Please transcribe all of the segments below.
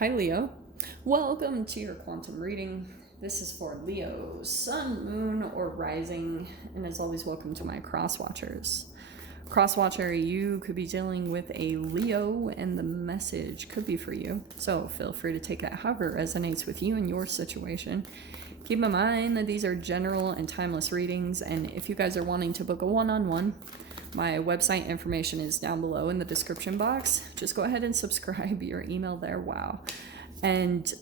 Hi Leo, welcome to your quantum reading. This is for Leo, sun, moon, or rising, and as always, welcome to my cross watchers. Cross watcher, you could be dealing with a Leo, and the message could be for you, so feel free to take it however resonates with you and your situation. Keep in mind that these are general and timeless readings, and if you guys are wanting to book a one-on-one, my website information is down below in the description box. Just go ahead and subscribe your email there. Wow. And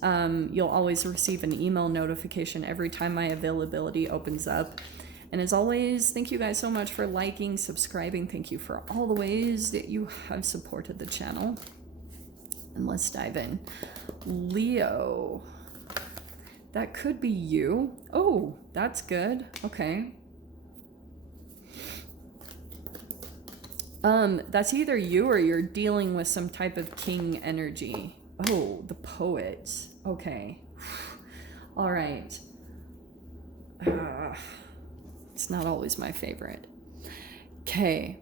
you'll always receive an email notification every time my availability opens up. And as always, thank you guys so much for liking, subscribing. Thank you for all the ways that you have supported the channel. And let's dive in. Leo. That could be you. Oh, that's good. Okay. That's either you or you're dealing with some type of king energy. Oh, the poet. Okay. All right. It's not always my favorite. Okay.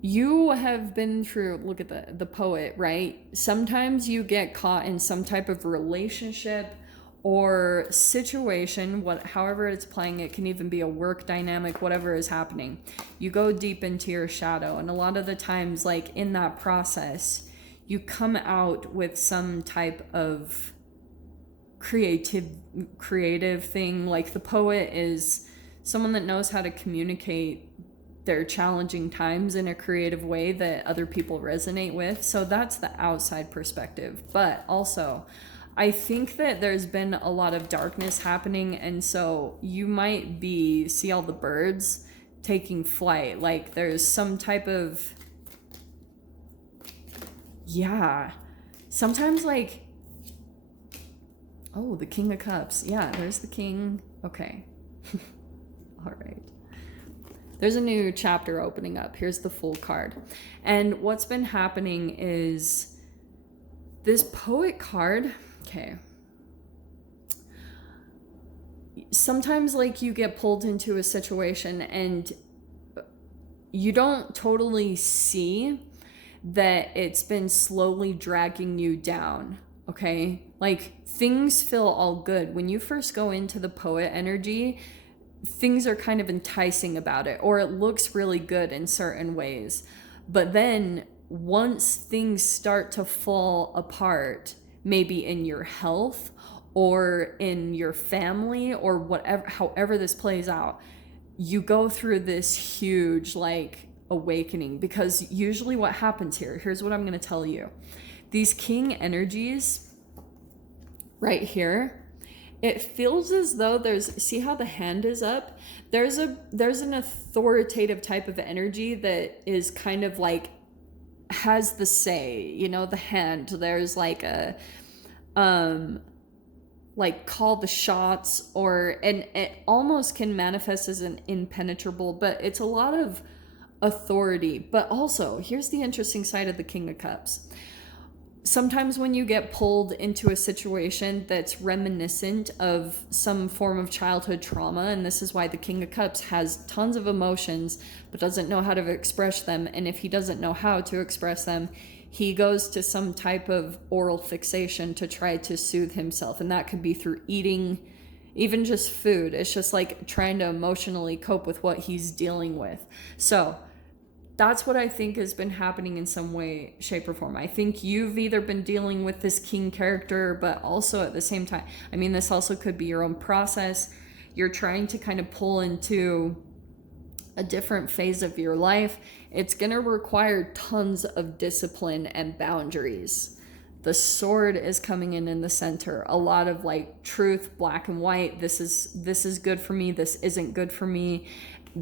You have been through, look at the poet, right? Sometimes you get caught in some type of relationship or situation, however it's playing. It can even be a work dynamic, whatever is happening. You go deep into your shadow, and a lot of the times, like in that process, you come out with some type of creative thing. Like the poet is someone that knows how to communicate their challenging times in a creative way that other people resonate with. So that's the outside perspective. But also, I think that there's been a lot of darkness happening, and so you might see all the birds taking flight. Like there's some type of, yeah, sometimes like, oh, the King of Cups. Yeah, there's the king. Okay. All right. There's a new chapter opening up. Here's the full card. And what's been happening is this poet card. Okay. Sometimes like you get pulled into a situation and you don't totally see that it's been slowly dragging you down. Okay. Like things feel all good. When you first go into the poet energy, things are kind of enticing about it, or it looks really good in certain ways. But then once things start to fall apart, maybe in your health or in your family or whatever, however this plays out, you go through this huge like awakening. Because usually what happens here's what I'm going to tell you. These king energies right here, it feels as though see how the hand is up? There's an authoritative type of energy that is kind of like has the say, the hand. There's like a like call the shots, and it almost can manifest as an impenetrable, but it's a lot of authority. But also, here's the interesting side of the King of Cups. Sometimes when you get pulled into a situation that's reminiscent of some form of childhood trauma, and this is why the King of Cups has tons of emotions but doesn't know how to express them, and if he doesn't know how to express them, he goes to some type of oral fixation to try to soothe himself, and that could be through eating, even just food. It's just like trying to emotionally cope with what he's dealing with. So that's what I think has been happening in some way, shape, or form. I think you've either been dealing with this king character, but also at the same time, this also could be your own process. You're trying to kind of pull into a different phase of your life. It's going to require tons of discipline and boundaries. The sword is coming in the center. A lot of like truth, black and white. This is good for me. This isn't good for me.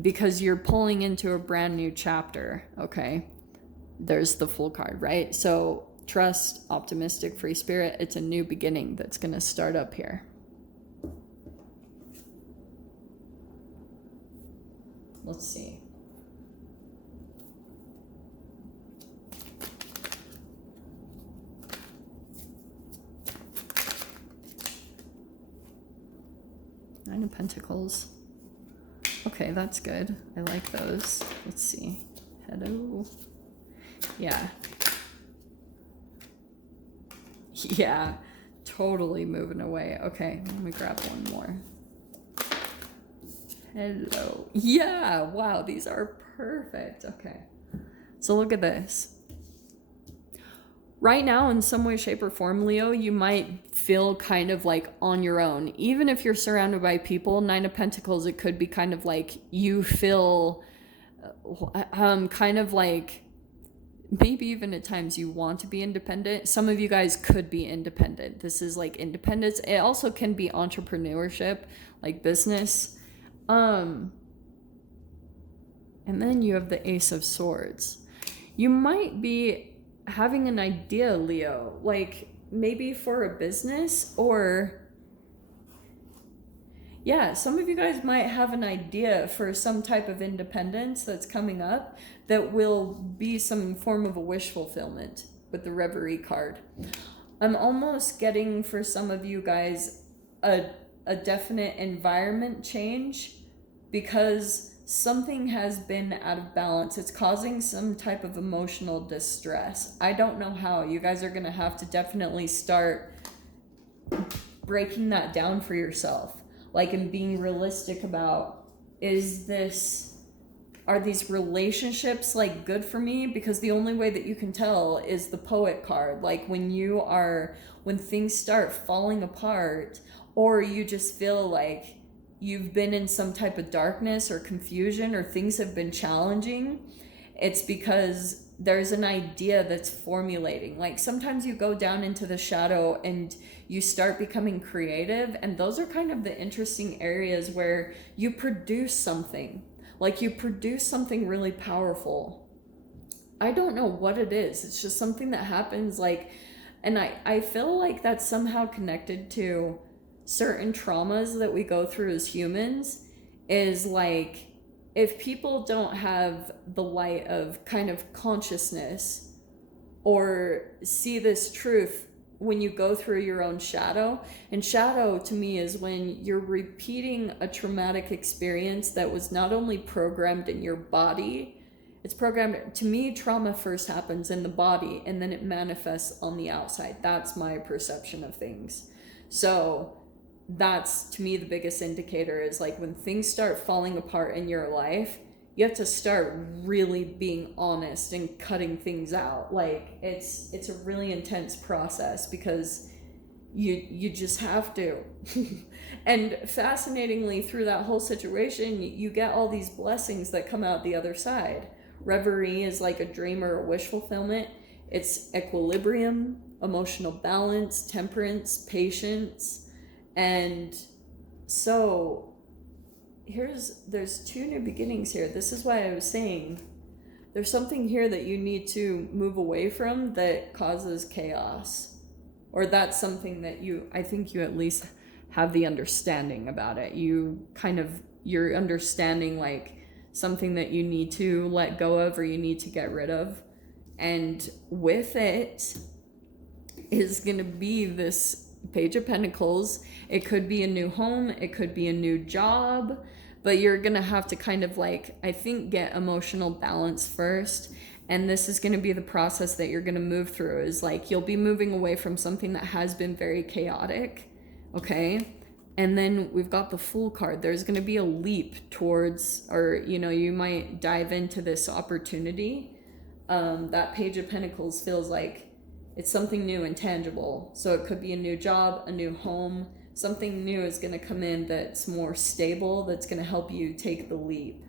Because you're pulling into a brand new chapter, okay? There's the full card, right? So trust, optimistic, free spirit. It's a new beginning that's going to start up here. Let's see. Nine of Pentacles. Okay, that's good. I like those. Let's see. Hello. Yeah. Yeah, totally moving away. Okay, let me grab one more. Hello. Yeah, wow, these are perfect. Okay, so look at this. Right now, in some way, shape, or form, Leo, you might feel kind of like on your own. Even if you're surrounded by people, Nine of Pentacles, it could be kind of like you feel kind of like maybe even at times you want to be independent. Some of you guys could be independent. This is like independence. It also can be entrepreneurship, like business. And then you have the Ace of Swords. You might be having an idea, Leo, like maybe for a business, or yeah, some of you guys might have an idea for some type of independence that's coming up that will be some form of a wish fulfillment with the Reverie card. I'm almost getting for some of you guys a definite environment change because something has been out of balance. It's causing some type of emotional distress. I don't know how. You guys are going to have to definitely start breaking that down for yourself. Like, and being realistic about, are these relationships like good for me? Because the only way that you can tell is the Poet card. Like when things start falling apart, or you just feel like you've been in some type of darkness or confusion, or things have been challenging, it's because there's an idea that's formulating. Like sometimes you go down into the shadow and you start becoming creative, and those are kind of the interesting areas where you produce something. Like you produce something really powerful. I don't know what it is. It's just something that happens, like, and I feel like that's somehow connected to certain traumas that we go through as humans. Is like, if people don't have the light of kind of consciousness or see this truth when you go through your own shadow, and shadow to me is when you're repeating a traumatic experience that was not only programmed in your body, it's programmed, to me, trauma first happens in the body and then it manifests on the outside. That's my perception of things. So that's, to me, the biggest indicator is like when things start falling apart in your life, you have to start really being honest and cutting things out. Like it's a really intense process because you just have to. And fascinatingly, through that whole situation, you get all these blessings that come out the other side. Reverie is like a dream or a wish fulfillment. It's equilibrium, emotional balance, temperance, patience. And so there's two new beginnings here. This is why I was saying there's something here that you need to move away from that causes chaos, or that's something that I think you at least have the understanding about it. You're understanding like something that you need to let go of or you need to get rid of. And with it is going to be this Page of Pentacles. It could be a new home, it could be a new job, but you're gonna have to kind of like, I think, get emotional balance first. And this is gonna be the process that you're gonna move through, is like you'll be moving away from something that has been very chaotic, okay? And then we've got the Fool card. There's gonna be a leap towards, or you might dive into this opportunity. That Page of Pentacles feels like it's something new and tangible. So it could be a new job, a new home. Something new is going to come in that's more stable, that's going to help you take the leap.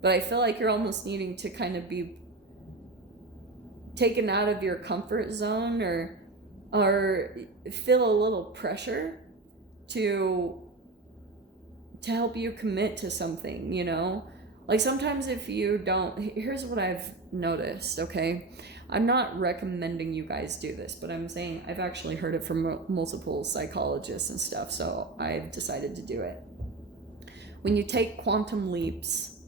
But I feel like you're almost needing to kind of be taken out of your comfort zone, or feel a little pressure to help you commit to something, Like sometimes if you don't, here's what I've noticed, okay? I'm not recommending you guys do this, but I'm saying I've actually heard it from multiple psychologists and stuff, so I've decided to do it. When you take quantum leaps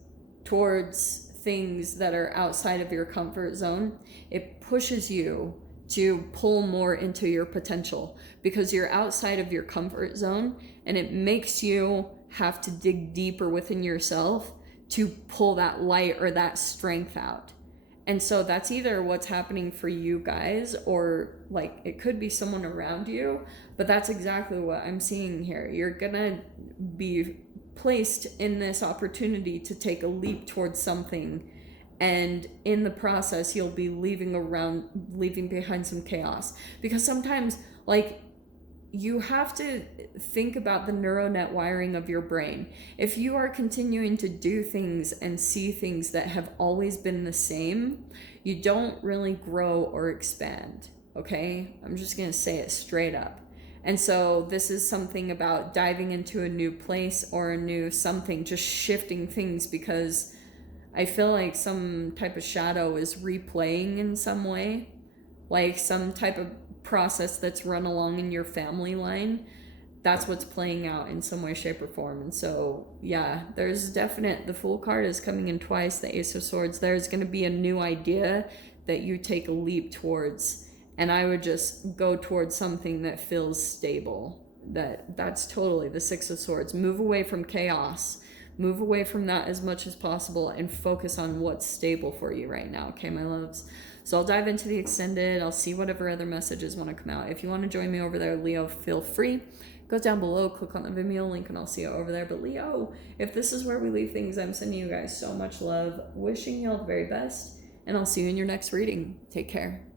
towards things that are outside of your comfort zone, it pushes you to pull more into your potential because you're outside of your comfort zone, and it makes you have to dig deeper within yourself to pull that light or that strength out. And so that's either what's happening for you guys, or like it could be someone around you, but that's exactly what I'm seeing here. You're gonna be placed in this opportunity to take a leap towards something, and in the process you'll be leaving behind some chaos, because sometimes, like, you have to think about the neural net wiring of your brain. If you are continuing to do things and see things that have always been the same, you don't really grow or expand, okay? I'm just gonna say it straight up. And so this is something about diving into a new place or a new something, just shifting things, because I feel like some type of shadow is replaying in some way, like some type of process that's run along in your family line. That's what's playing out in some way, shape, or form. And so, yeah, there's definite, the Fool card is coming in twice, the Ace of Swords. There's going to be a new idea that you take a leap towards. And I would just go towards something that feels stable. That's totally the Six of Swords. Move away from chaos. Move away from that as much as possible and focus on what's stable for you right now, okay, my loves? So I'll dive into the extended. I'll see whatever other messages want to come out. If you want to join me over there, Leo, feel free. Go down below, click on the Vimeo link, and I'll see you over there. But Leo, if this is where we leave things, I'm sending you guys so much love, wishing you all the very best, and I'll see you in your next reading. Take care.